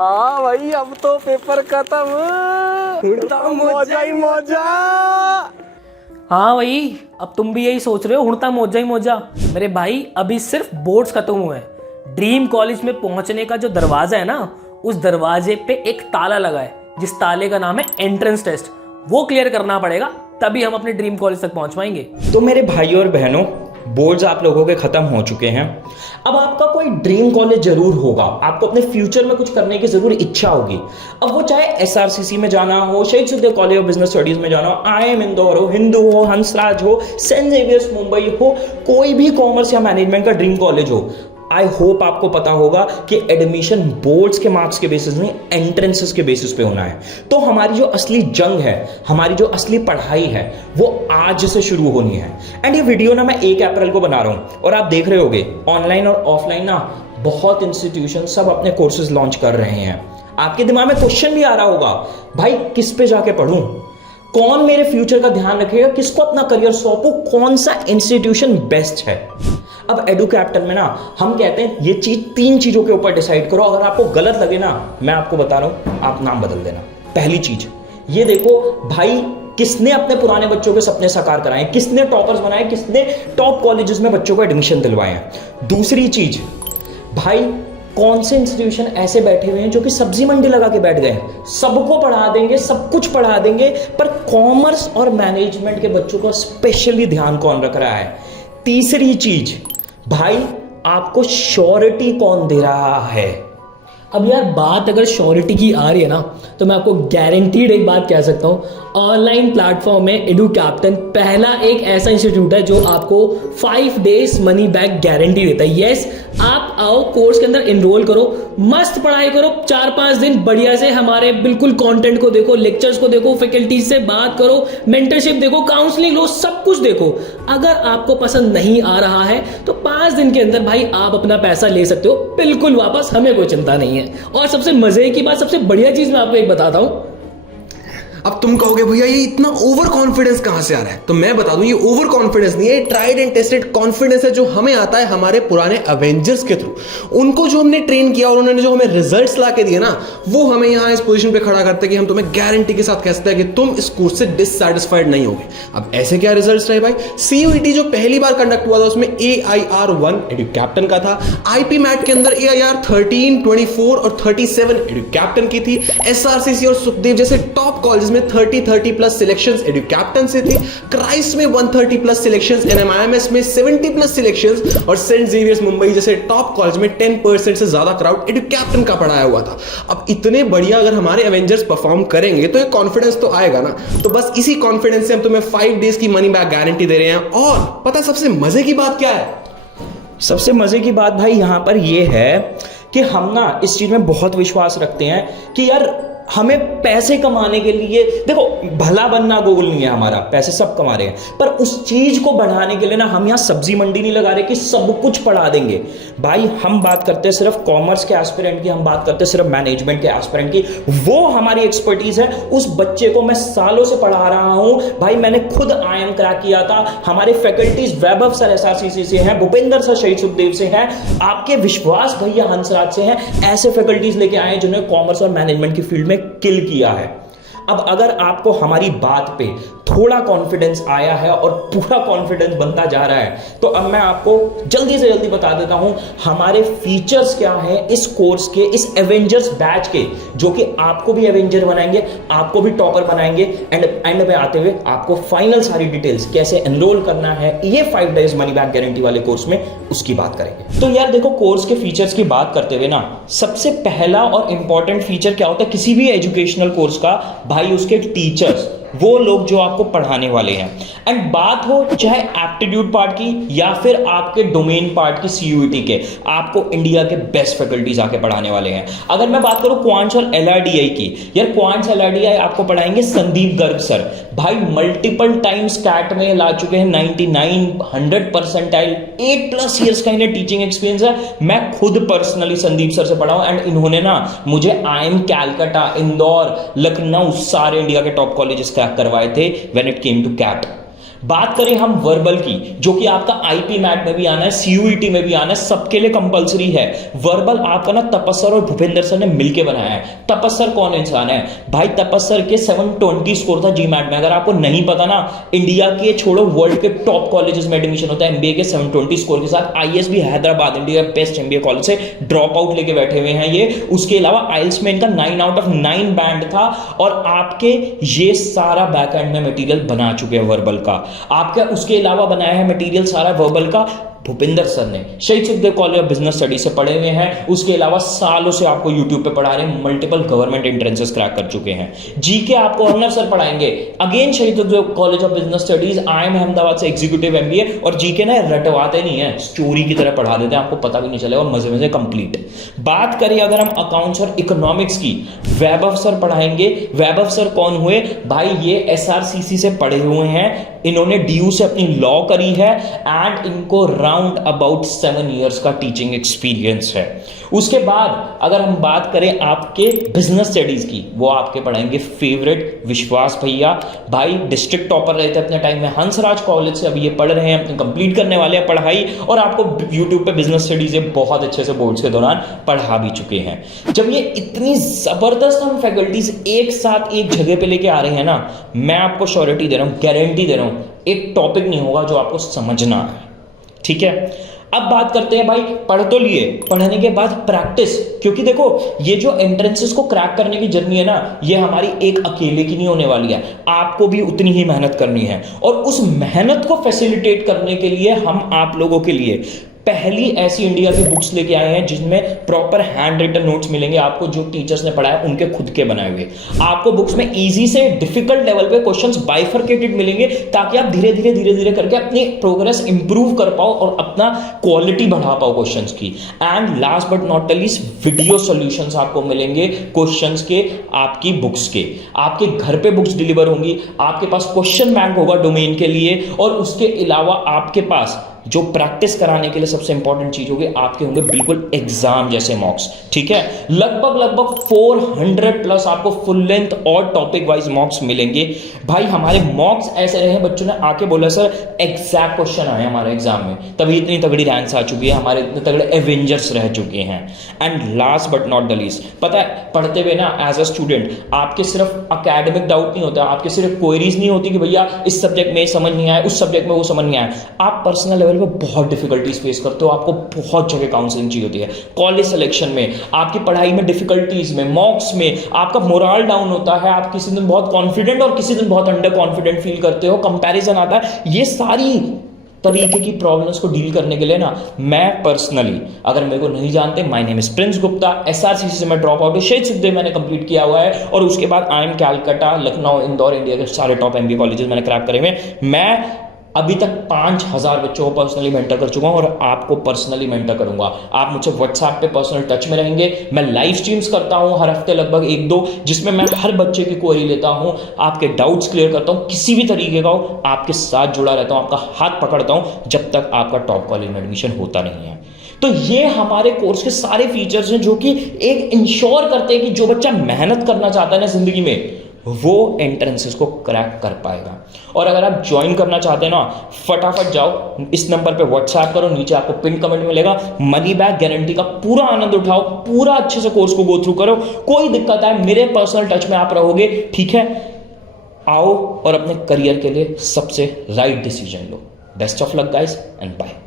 हाँ भाई, अब तो पेपर खत्म, मौजा ही मौजा। हाँ भाई, अब तुम भी यही सोच रहे हो, हुड़ता मौजा ही मौजा। मेरे भाई अभी सिर्फ बोर्ड्स खत्म हुए हैं। ड्रीम कॉलेज में पहुंचने का जो दरवाजा है ना, उस दरवाजे पे एक ताला लगा है, जिस ताले का नाम है एंट्रेंस टेस्ट। वो क्लियर करना पड़ेगा, तभी हम अपने ड्रीम कॉलेज तक पहुंच पाएंगे। तो मेरे भाइयों और बहनों, बोर्ड्स आप लोगों के खत्म हो चुके हैं। अब आपका कोई ड्रीम कॉलेज जरूर होगा, आपको अपने फ्यूचर में कुछ करने की जरूर इच्छा होगी। अब वो चाहे एसआरसीसी में जाना हो, शहीद Sukhdev college of business studies में जाना हो, आईएम इंदौर हो, हिंदू हो, हंसराज हो, सेंट जेवियर्स मुंबई हो, कोई भी कॉमर्स या मैनेजमेंट का ड्रीम कॉलेज हो, आई होप आपको पता होगा कि एडमिशन बोर्ड्स के मार्क्स के बेसिस में, एंट्रेंसेस के बेसिस पे होना है। तो हमारी जो असली जंग है, हमारी जो असली पढ़ाई है, वो आज से शुरू होनी है। एंड ये वीडियो ना मैं 1 अप्रैल को बना रहा हूं, और आप देख रहे होगे ऑनलाइन और ऑफलाइन ना बहुत इंस्टीट्यूशन सब अपने कोर्सेज लॉन्च कर रहे हैं। आपके दिमाग में क्वेश्चन भी आ रहा होगा, भाई किस पे जाके पढ़ूं, कौन मेरे फ्यूचर का ध्यान रखेगा, किसको अपना करियर सौंपूं, कौन सा इंस्टीट्यूशन बेस्ट है। अब एडू कैप्टन में ना हम कहते हैं ये चीज 3 चीजों के ऊपर डिसाइड करो। अगर आपको गलत लगे ना, मैं आपको बता रहा हूं, आप नाम बदल देना। पहली चीज ये देखो भाई, किसने अपने पुराने बच्चों के सपने साकार कराए, किसने टॉपर्स बनाए, किसने टॉप कॉलेजेस में बच्चों को एडमिशन दिलवाए हैं। दूसरी चीज भाई, कौन से इंस्टीट्यूशन ऐसे बैठे हुए हैं जो कि सब्जी मंडी लगा के बैठ गए हैं, सबको पढ़ा देंगे, सब कुछ पढ़ा देंगे, पर कॉमर्स और मैनेजमेंट के बच्चों का स्पेशली ध्यान कौन रख रहा है। तीसरी चीज भाई, आपको श्योरिटी कौन दे रहा है। अब यार बात अगर श्योरिटी की आ रही है ना, तो मैं आपको गारंटीड एक बात कह सकता हूँ, ऑनलाइन प्लेटफॉर्म में एडू कैप्टन पहला एक ऐसा इंस्टीट्यूट है जो आपको 5 डेज मनी बैक गारंटी देता है। यस, आप आओ, कोर्स के अंदर एनरोल करो, मस्त पढ़ाई करो, 4-5 दिन बढ़िया से हमारे बिल्कुल कंटेंट को देखो, लेक्चर्स को देखो, फैकल्टीज से बात करो, मेंटरशिप देखो, काउंसलिंग लो, सब कुछ देखो। अगर आपको पसंद नहीं आ रहा है तो 5 दिन के अंदर भाई आप अपना पैसा ले सकते हो बिल्कुल वापस, हमें कोई चिंता नहीं है। और सबसे मजे की बात, सबसे बढ़िया चीज मैं आपको एक बताता हूं। अब तुम कहोगे भैया ये इतना ओवर कॉन्फिडेंस कहां से आ रहा है, तो मैं बता दूं ये ओवर कॉन्फिडेंस नहीं है, ट्राइड एंड टेस्टेड कॉन्फिडेंस है, जो हमें आता है हमारे पुराने अवेंजर्स के थ्रू। उनको जो हमने ट्रेन किया और उन्होंने जो हमें रिजल्ट्स ला के दिए ना, वो हमें यहां इस पोजीशन पे खड़ा करते हैं कि हम तुम्हें गारंटी के साथ कह सकते हैं कि तुम इस कोर्स से डिससैटिस्फाइड नहीं होगे। अब ऐसे क्या रिजल्ट्स रहे भाई, सीयूईटी जो पहली बार कंडक्ट हुआ था उसमें AIR1 एडू कैप्टन का था, आईपी मैट के अंदर AIR 13, 24 और 37 एडू कैप्टन की थी, एसआरसीसी और सुखदेव जैसे टॉप कॉलेज में 30 प्लस सिलेक्शंस एडू कैप्टन से थी, क्राइस्ट में 130 प्लस सिलेक्शंस, एनएमआईएमएस में 70 प्लस सिलेक्शंस, और सेंट जेवियर्स मुंबई जैसे टॉप कॉलेज में 10% से ज्यादा क्राउड एडू कैप्टन का पढ़ाया हुआ था। अब इतने बढ़िया अगर हमारे एवेंजर्स परफॉर्म करेंगे तो एक कॉन्फिडेंस तो आएगा ना। तो बस इसी कॉन्फिडेंस से हम तुम्हें 5 डेज की मनी बैक गारंटी दे रहे हैं। और पता सबसे मजे की बात क्या है, सबसे मजे की बात भाई यहां पर यह है कि हम ना इस चीज में बहुत विश्वास रखते हैं कि यार हमें पैसे कमाने के लिए, देखो भला बनना गोल नहीं है हमारा, पैसे सब कमा रहे हैं, पर उस चीज को बढ़ाने के लिए ना हम यहां सब्जी मंडी नहीं लगा रहे कि सब कुछ पढ़ा देंगे। भाई हम बात करते हैं सिर्फ कॉमर्स के एस्पिरेंट की, हम बात करते हैं सिर्फ मैनेजमेंट के एस्पिरेंट की, वो हमारी एक्सपर्टीज है। उस बच्चे को मैं सालों से पढ़ा रहा हूं भाई, मैंने खुद आईएम क्रैक किया था, हमारे फैकल्टीज वैभव सर एसआरसीसी से हैं, भूपेंद्र सर शहीद सुखदेव से हैं, आपके विश्वास भैया हंसराज से हैं। ऐसे फैकल्टीज लेके आए जिन्होंने कॉमर्स और मैनेजमेंट की फील्ड में किल किया है। अब अगर आपको हमारी बात पे थोड़ा कॉन्फिडेंस आया है और पूरा कॉन्फिडेंस बनता जा रहा है, तो अब मैं आपको जल्दी से जल्दी बता देता हूं हमारे फीचर्स क्या है इस कोर्स के, इस एवेंजर्स बैच के, जो कि आपको भी एवेंजर बनाएंगे, आपको भी टॉपर बनाएंगे। एंड में आते हुए आपको फाइनल सारी डिटेल्स कैसे एनरोल करना है ये 5 डेज मनी बैक गारंटी वाले कोर्स में, उसकी बात करेंगे। तो यार देखो, कोर्स के फीचर्स की बात करते हुए ना, सबसे पहला और इंपॉर्टेंट फीचर क्या होता है किसी भी एजुकेशनल कोर्स का भाई, उसके टीचर्स, वो लोग जो आपको पढ़ाने वाले हैं। एंड बात हो चाहे एप्टीट्यूड पार्ट की या फिर आपके डोमेन पार्ट की, सीयूईटी के, आपको इंडिया के बेस्ट फैकल्टीज आके पढ़ाने वाले हैं। अगर मैं बात करूं क्वांट्स और एलआरडीआई की, यार क्वांट्स एलआरडीआई आपको पढ़ाएंगे संदीप गर्ग सर, भाई मल्टीपल टाइम्स कैट में ला चुके हैं 99, 100 परसेंटाइल, 8+ ईयर्स का इन्हें टीचिंग एक्सपीरियंस है। मैं खुद पर्सनली संदीप सर से पढ़ा हूं, एंड इन्होंने ना मुझे आईएम कैलकाटा, इंदौर, लखनऊ, सारे इंडिया के टॉप कॉलेजेस क्रैक करवाए थे when it came to CAT. बात करें हम वर्बल की, जो कि आपका आईपी मैट में भी आना है, सीयूईटी में भी आना है, सबके लिए कंपलसरी है। वर्बल आपका ना तपस्सर और भूपेंद्र सर ने मिलकर बनाया है। तपस्सर कौन इंसान है भाई? तपस्सर के 720 स्कोर था जीमैट में। अगर आपको नहीं पता ना, इंडिया के छोड़ो वर्ल्ड के टॉप कॉलेजेस में एडमिशन होता है एमबीए के 720 स्कोर के साथ। ISB Hyderabad India best MBA college से ड्रॉप आउट लेके बैठे हुए हैं ये। उसके अलावा आइल्स में इनका 9 आउट ऑफ 9 बैंड था, और आपके ये सारा बैकएंड में मटेरियल बना चुके हैं वर्बल का। आपका उसके अलावा बनाया है मटेरियल सारा वर्बल का भूपेंद्र सर ने, शहीद Sukhdev college of business study से पढ़े हुए हैं। उसके अलावा सालों से आपको यूट्यूब पे पढ़ा रहे हैं, मल्टीपल गवर्नमेंट एंट्रेंसेस क्रैक कर चुके हैं। जीके आपको अर्नव सर पढ़ाएंगे, again Shaheed Sukhdev college of business studies, IIM Ahmedabad से एग्जीक्यूटिव एमबीए। और जीके ना रटवाते नहीं है, स्टोरी की तरह पढ़ा देते हैं, आपको पता भी नहीं चलेगा, मजे मजे कंप्लीट। बात करें अगर हम अकाउंट्स और इकोनॉमिक्स की, वैभव सर पढ़ाएंगे। वैभव सर कौन हुए भाई? ये एसआरसीसी से पढ़े हुए हैं, इन्होंने डीयू से अपनी लॉ करी है, एंड इनको राउंड अबाउट 7 इयर्स का टीचिंग एक्सपीरियंस है। उसके बाद अगर हम बात करें आपके बिजनेस स्टडीज की, वो आपके पढ़ाएंगे फेवरेट विश्वास भैया। भाई डिस्ट्रिक्ट टॉपर रहे थे अपने टाइम में हंसराज कॉलेज से, अभी ये पढ़ रहे हैं, अपने कंप्लीट करने वाले हैं पढ़ाई, और आपको यूट्यूब पे बिजनेस स्टडीज बहुत अच्छे से बोर्ड्स के दौरान पढ़ा भी चुके हैं। जब ये इतनी जबरदस्त हम फैकल्टीज एक साथ एक जगह पे लेके आ रहे हैं ना, मैं आपको श्योरिटी दे रहा हूं, गारंटी दे रहा हूं, एक टॉपिक नहीं होगा जो आपको समझना है। ठीक है, अब बात करते हैं भाई, पढ़ तो लिए, पढ़ने के बाद प्रैक्टिस। क्योंकि देखो ये जो एंट्रेंसेस को क्रैक करने की जर्नी है ना, ये हमारी एक अकेले की नहीं होने वाली है, आपको भी उतनी ही मेहनत करनी है। और उस मेहनत को फैसिलिटेट करने के लिए हम आप लोगों के लिए पहली ऐसी इंडिया की बुक्स लेके आए हैं जिसमें प्रॉपर हैंड रिटन नोट्स मिलेंगे आपको, जो टीचर्स ने पढ़ाया उनके खुद के बनाए हुए। आपको बुक्स में इजी से डिफिकल्ट लेवल पे क्वेश्चंस बाइफरकेटेड मिलेंगे, ताकि आप धीरे धीरे धीरे धीरे करके अपनी प्रोग्रेस इंप्रूव कर पाओ और अपना क्वालिटी बढ़ा पाओ क्वेश्चंस की। And last but not least, video solutions आपको मिलेंगे क्वेश्चंस के, आपकी बुक्स के। आपके घर पे बुक्स डिलीवर होंगी, आपके पास क्वेश्चन बैंक होगा डोमेन के लिए, और उसके अलावा आपके पास जो प्रैक्टिस कराने के लिए सबसे इंपॉर्टेंट चीज होगी, आपके होंगे बिल्कुल एग्जाम जैसे मॉक्स। ठीक है, लगभग 400 प्लस आपको फुल लेंथ और टॉपिक वाइज मॉक्स मिलेंगे। भाई हमारे मॉक्स ऐसे रहे, बच्चों ने आके बोला सर एग्जैक्ट क्वेश्चन आए हमारे एग्जाम में, तभी इतनी तगड़ी रैंक्स आ चुकी है, हमारे इतने तगड़े एवेंजर्स रह चुके हैं। And last but not the least, पता है पढ़ते हुए ना एज अ स्टूडेंट आपके सिर्फ अकेडमिक डाउट नहीं होता, आपके सिर्फ क्वेरीज नहीं होती कि भैया इस सब्जेक्ट में समझ नहीं आया, उस सब्जेक्ट में वो समझ नहीं आया। आप पर्सनल लेवल पे बहुत डिफिकल्टीज फेस करते हो, आपको बहुत जगह काउंसलिंग चाहिए होती है, कॉलेज सिलेक्शन में, आपकी पढ़ाई में डिफिकल्टीज में, मॉक्स में, आपका मोरल डाउन होता है, आप किसी दिन बहुत कॉन्फिडेंट और किसी दिन बहुत अंडर कॉन्फिडेंट फील करते हो, कंपैरिजन आता है। ये सारी तरीके की प्रॉब्लम्स को डील करने के लिए ना, मैं पर्सनली, अगर मेरे को नहीं जानते, my name is Prince Gupta, SRCC से मैं ड्रॉप आउट हूं, शहीद सुखदेव मैंने कंप्लीट किया हुआ है, और उसके बाद आईएम कैलकाटा, लखनऊ, इंदौर, इंडिया के सारे टॉप एमबीए कॉलेजेस मैंने क्रैक करे हुए। मैं अभी तक 5000 बच्चों को पर्सनली मेंटर कर चुका हूं, और आपको पर्सनली मेंटर करूंगा। आप मुझसे व्हाट्सएप पे पर्सनल टच में रहेंगे। मैं लाइव स्ट्रीम्स करता हूं हर हफ्ते लगभग 1-2, जिसमें मैं हर बच्चे की क्वेरी लेता हूं, आपके डाउट्स क्लियर करता हूं, किसी भी तरीके का हो, आपके साथ जुड़ा रहता हूं, आपका हाथ पकड़ता हूं जब तक आपका टॉप कॉलेज में एडमिशन होता नहीं है। तो ये हमारे कोर्स के सारे फीचर्स हैं जो कि एक इंश्योर करते हैं कि जो बच्चा मेहनत करना चाहता है ना जिंदगी में, वो एंट्रेंसेस को क्रैक कर पाएगा। और अगर आप ज्वाइन करना चाहते हैं ना, फटाफट जाओ, इस नंबर पे व्हाट्सएप करो, नीचे आपको पिन कमेंट मिलेगा, मनी बैक गारंटी का पूरा आनंद उठाओ, पूरा अच्छे से कोर्स को गो थ्रू करो। कोई दिक्कत है, मेरे पर्सनल टच में आप रहोगे। ठीक है, आओ और अपने करियर के लिए सबसे राइट डिसीजन लो। Best of luck guys and bye.